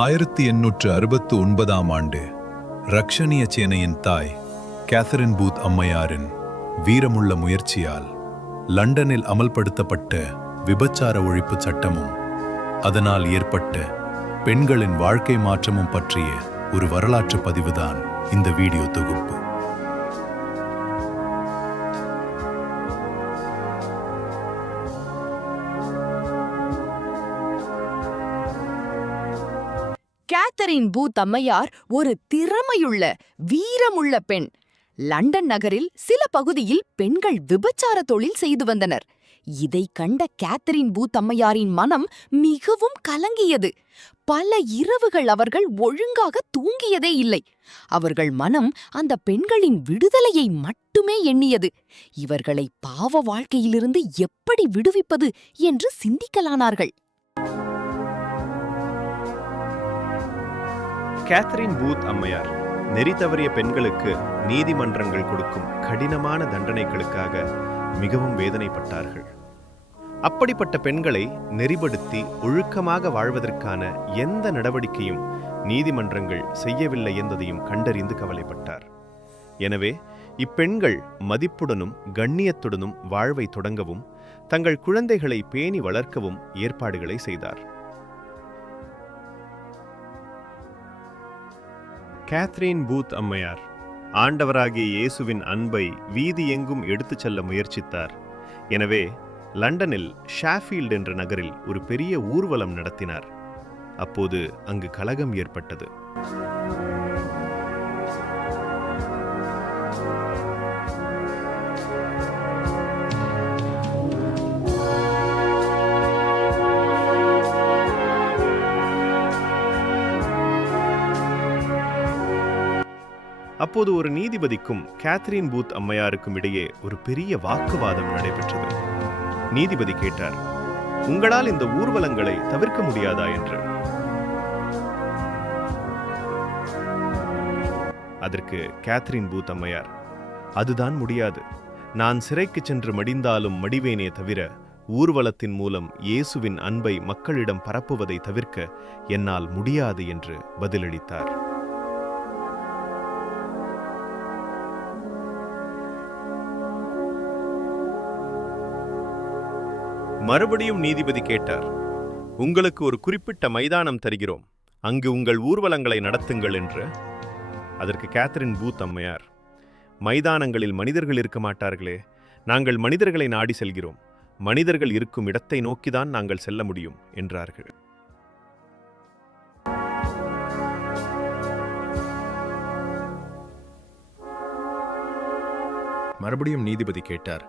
1869 ஆண்டு ரக்ஷணிய சேனையின் தாய் கேத்தரின் பூத் அம்மையாரின் வீரமுள்ள முயற்சியால் லண்டனில் அமல்படுத்தப்பட்ட விபச்சார ஒழிப்பு சட்டமும் அதனால் ஏற்பட்ட பெண்களின் வாழ்க்கை மாற்றமும் பற்றிய ஒரு வரலாற்று பதிவுதான் இந்த வீடியோ தொகுப்பு. கேத்தரின் பூத் அம்மையார் ஒரு திறமையுள்ள வீரமுள்ள பெண். லண்டன் நகரில் சில பகுதியில் பெண்கள் விபச்சார தொழில் செய்து வந்தனர். இதை கண்ட கேத்தரின் பூத் அம்மையாரின் மனம் மிகவும் கலங்கியது. பல இரவுகள் அவர்கள் ஒழுங்காக தூங்கியதே இல்லை. அவர்கள் மனம் அந்த பெண்களின் விடுதலையை மட்டுமே எண்ணியது. இவர்களை பாவ வாழ்க்கையிலிருந்து எப்படி விடுவிப்பது என்று சிந்திக்கலானார்கள். கேத்தரின் பூத் அம்மையார் நெறி தவறிய பெண்களுக்கு நீதிமன்றங்கள் கொடுக்கும் கடினமான தண்டனைகளுக்காக மிகவும் வேதனைப்பட்டார்கள். அப்படிப்பட்ட பெண்களை நெறிப்படுத்தி ஒழுக்கமாக வாழ்வதற்கான எந்த நடவடிக்கையும் நீதிமன்றங்கள் செய்யவில்லை என்பதையும் கண்டறிந்து கவலைப்பட்டார். எனவே இப்பெண்கள் மதிப்புடனும் கண்ணியத்துடனும் வாழ்வை தொடங்கவும் தங்கள் குழந்தைகளை பேணி வளர்க்கவும் ஏற்பாடுகளை செய்தார். கேத்தரின் பூத் அம்மையார் ஆண்டவராகிய இயேசுவின் அன்பை வீதி எங்கும் எடுத்துச் செல்ல முயற்சித்தார். எனவே லண்டனில் ஷாஃபீல்ட் என்ற நகரில் ஒரு பெரிய ஊர்வலம் நடத்தினார். அப்போது அங்கு கலகம் ஏற்பட்டது. அப்போது ஒரு நீதிபதிக்கும் கேத்தரின் பூத் அம்மையாருக்கும் இடையே ஒரு பெரிய வாக்குவாதம் நடைபெற்றது. நீதிபதி கேட்டார், உங்களால் இந்த ஊர்வலங்களை தவிர்க்க முடியாதா என்று. அதற்கு கேத்தரின் பூத் அம்மையார், அதுதான் முடியாது. நான் சிறைக்கு சென்று மடிந்தாலும் மடிவேனே தவிர ஊர்வலத்தின் மூலம் இயேசுவின் அன்பை மக்களிடம் பரப்புவதை தவிர்க்க என்னால் முடியாது என்று பதிலளித்தார். மறுபடியும் நீதிபதி கேட்டார், உங்களுக்கு ஒரு குறிப்பிட்ட மைதானம் தருகிறோம், அங்கு உங்கள் ஊர்வலங்களை நடத்துங்கள் என்று. அதற்கு கேத்தரின் பூத் அம்மையார், மைதானங்களில் மனிதர்கள் இருக்க மாட்டார்களே, நாங்கள் மனிதர்களை நாடி செல்கிறோம், மனிதர்கள் இருக்கும் இடத்தை நோக்கிதான் நாங்கள் செல்ல முடியும் என்றார்கள். மறுபடியும் நீதிபதி கேட்டார்,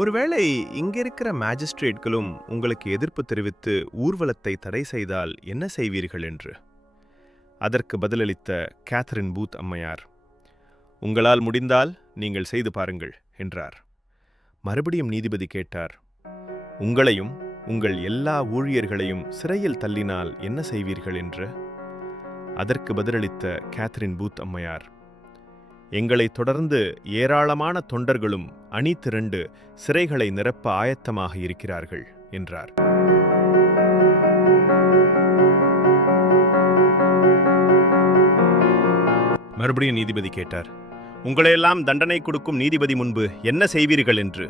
ஒருவேளை இங்கிருக்கிற மேஜிஸ்ட்ரேட்களும் உங்களுக்கு எதிர்ப்பு தெரிவித்து ஊர்வலத்தை தடை செய்தால் என்ன செய்வீர்கள் என்று. அதற்கு பதிலளித்த கேத்தரின் பூத் அம்மையார், உங்களால் முடிந்தால் நீங்கள் செய்து பாருங்கள் என்றார். மறுபடியும் நீதிபதி கேட்டார், உங்களையும் உங்கள் எல்லா ஊழியர்களையும் சிறையில் தள்ளினால் என்ன செய்வீர்கள் என்று. அதற்கு பதிலளித்த கேத்தரின் பூத் அம்மையார், எங்களை தொடர்ந்து ஏராளமான தொண்டர்களும் அணி திரண்டு சிறைகளை நிரப்ப ஆயத்தமாக இருக்கிறார்கள் என்றார். மறுபடியும் நீதிபதி கேட்டார், உங்களையெல்லாம் தண்டனை கொடுக்கும் நீதிபதி முன்பு என்ன செய்வீர்கள் என்று.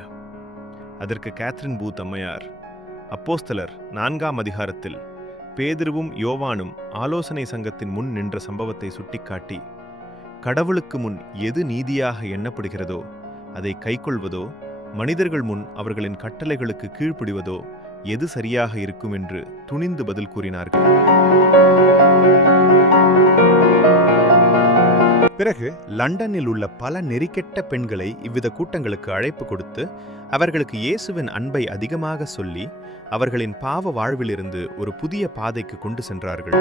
அதற்கு கேத்தரின் பூத் அம்மையார், அப்போஸ்தலர் 4ஆம் அதிகாரத்தில் பேதுருவும் யோவானும் ஆலோசனை சங்கத்தின் முன் நின்ற சம்பவத்தை சுட்டிக்காட்டி, கடவுளுக்கு முன் எது நீதியாக எண்ணப்படுகிறதோ அதை கைக்கொள்வதோ, மனிதர்கள் முன் அவர்களின் கட்டளைகளுக்கு கீழ்ப்படிவதோ எது சரியாக இருக்கும் என்று துணிந்து பதில் கூறினார்கள். பிறகு லண்டனில் உள்ள பல நெறிக்கெட்ட பெண்களை இவ்வித கூட்டங்களுக்கு அழைப்பு கொடுத்து அவர்களுக்கு இயேசுவின் அன்பை அதிகமாக சொல்லி அவர்களின் பாவ வாழ்விலிருந்து ஒரு புதிய பாதைக்கு கொண்டு சென்றார்கள்.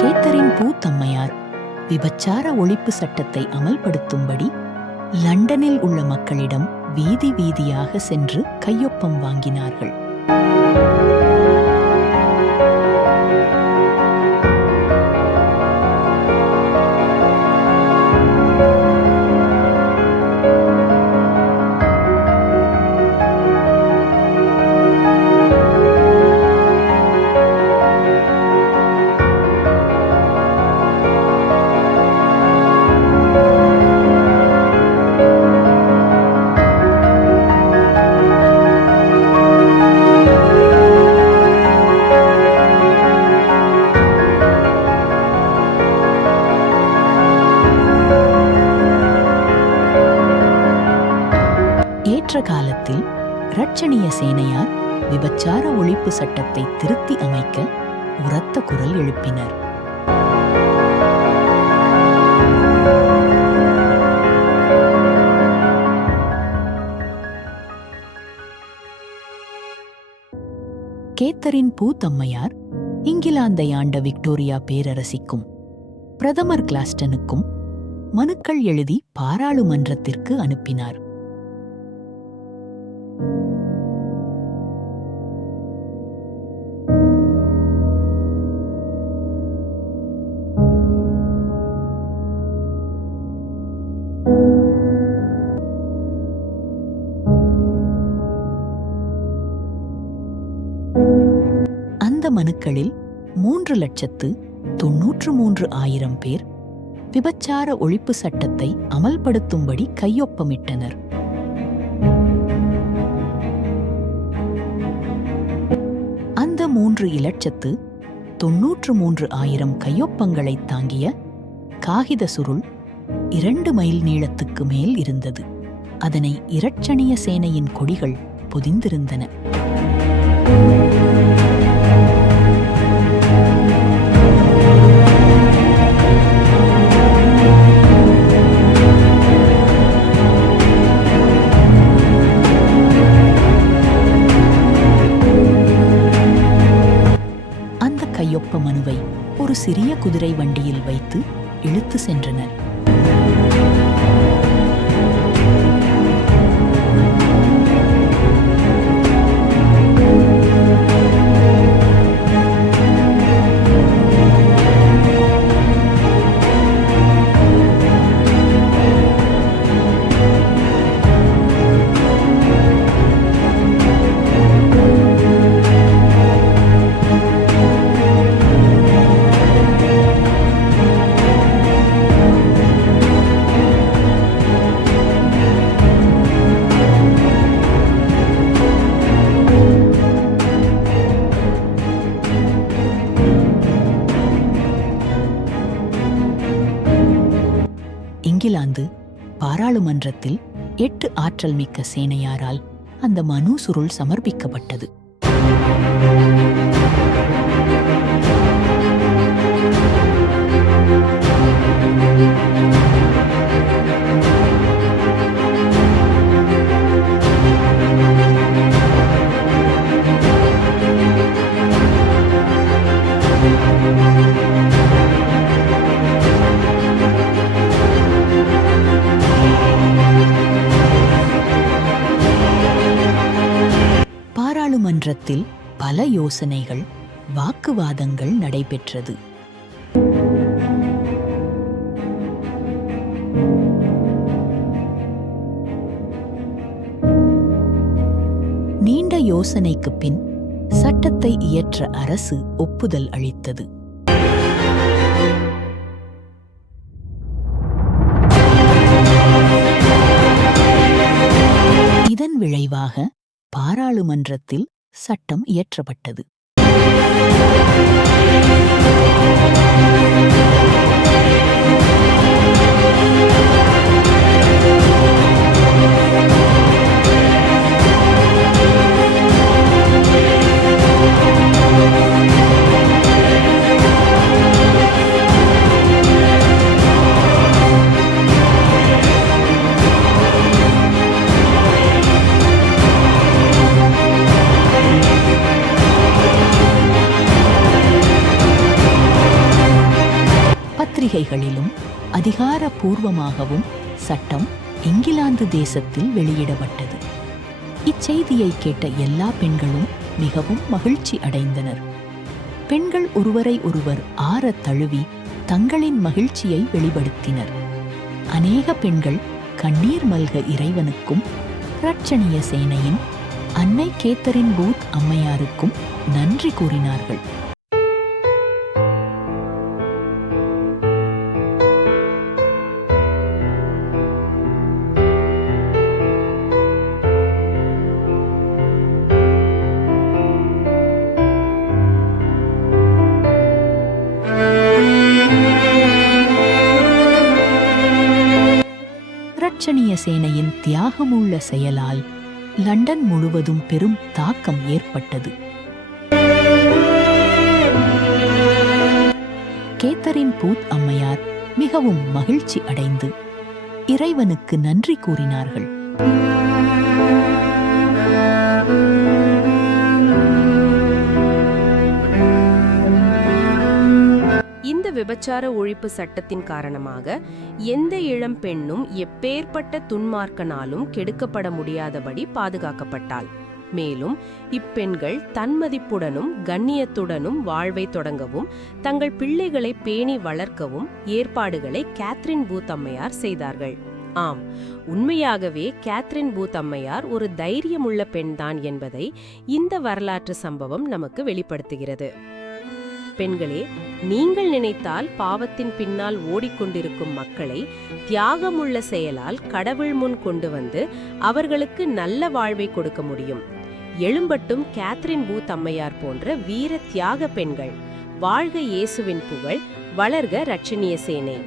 கேத்தரின் பூத் அம்மையார் விபச்சார ஒழிப்பு சட்டத்தை அமல்படுத்தும்படி லண்டனில் உள்ள மக்களிடம் வீதி வீதியாக சென்று கையொப்பம் வாங்கினார்கள். இரட்சணிய சேனையார் விபச்சார ஒழிப்பு சட்டத்தை திருத்தி அமைக்க உரத்த குரல் எழுப்பினர். கேத்தரின் பூத் அம்மையார் இங்கிலாந்தை ஆண்ட விக்டோரியா பேரரசிக்கும் பிரதமர் கிளாஸ்டனுக்கும் மனுக்கள் எழுதி பாராளுமன்றத்திற்கு அனுப்பினார். அந்த மனுக்களில் 3,93,000 பேர் விபச்சார ஒழிப்பு சட்டத்தை அமல்படுத்தும்படி கையொப்பமிட்டனர். அந்த 3,93,000 கையொப்பங்களை தாங்கிய காகித சுருள் 2 மைல் நீளத்துக்கு மேல் இருந்தது. அதனை இரட்சணிய சேனையின் கொடிகள் பொதிந்திருந்தன. கையொப்ப மனுவை ஒரு சிறிய குதிரை வண்டியில் வைத்து இழுத்து சென்றனர். இங்கிலாந்து பாராளுமன்றத்தில் 8 ஆற்றல் மிக்க சேனையாரால் அந்த மனு சுருள் சமர்ப்பிக்கப்பட்டது. பாராளுமன்றத்தில் பல யோசனைகள், வாக்குவாதங்கள் நடைபெற்றது. நீண்ட யோசனைக்குப் பின் சட்டத்தை இயற்ற அரசு ஒப்புதல் அளித்தது. இதன் விளைவாக பாராளுமன்றத்தில் சட்டம் இயற்றப்பட்டது. பத்திரிகைகளிலும் அதிகாரப்பூர்வமாகவும் சட்டம் இங்கிலாந்து தேசத்தில் வெளியிடப்பட்டது. இச்செய்தியை கேட்ட எல்லா பெண்களும் மிகவும் மகிழ்ச்சி அடைந்தனர். பெண்கள் ஒருவரை ஒருவர் ஆறத் தழுவி தங்களின் மகிழ்ச்சியை வெளிப்படுத்தினர். அநேக பெண்கள் கண்ணீர் மல்க இறைவனுக்கும் இரட்சணிய சேனையின் அன்னை கேத்தரின் பூத் அம்மையாருக்கும் நன்றி கூறினார்கள். இரட்சணிய சேனையின் தியாகமுள்ள செயலால் லண்டன் முழுவதும் பெரும் தாக்கம் ஏற்பட்டது. கேத்தரின் பூத் அம்மையார் மிகவும் மகிழ்ச்சி அடைந்து இறைவனுக்கு நன்றி கூறினார்கள். இந்த விபச்சார ஒழிப்பு சட்டத்தின் காரணமாக எந்த இளம் பெண்ணும் எப்பேற்பட்ட துன்மார்க்கனாலும் கெடுக்கப்பட முடியாதபடி பாதுகாக்கப்பட்டாள். மேலும் இப்பெண்கள் தன்மதிப்புடனும் கண்ணியத்துடனும் வாழ்வை தொடங்கவும் தங்கள் பிள்ளைகளை பேணி வளர்க்கவும் ஏற்பாடுகளை கேத்தரின் பூத் அம்மையார் செய்தார்கள். ஆம், உண்மையாகவே கேத்தரின் பூத் அம்மையார் ஒரு தைரியமுள்ள பெண்தான் என்பதை இந்த வரலாற்று சம்பவம் நமக்கு வெளிப்படுத்துகிறது. பெண்களே, நீங்கள் நினைத்தால் பாவத்தின் பின்னால் ஓடிக்கொண்டிருக்கும் மக்களை தியாகமுள்ள செயலால் கடவுள் முன் கொண்டு வந்து அவர்களுக்கு நல்ல வாழ்வை கொடுக்க முடியும். எழும்பட்டும் கேத்தரின் பூத் அம்மையார் போன்ற வீர தியாக பெண்கள். வாழ்க இயேசுவின் புகழ், வளர்க இரட்சணிய சேனை.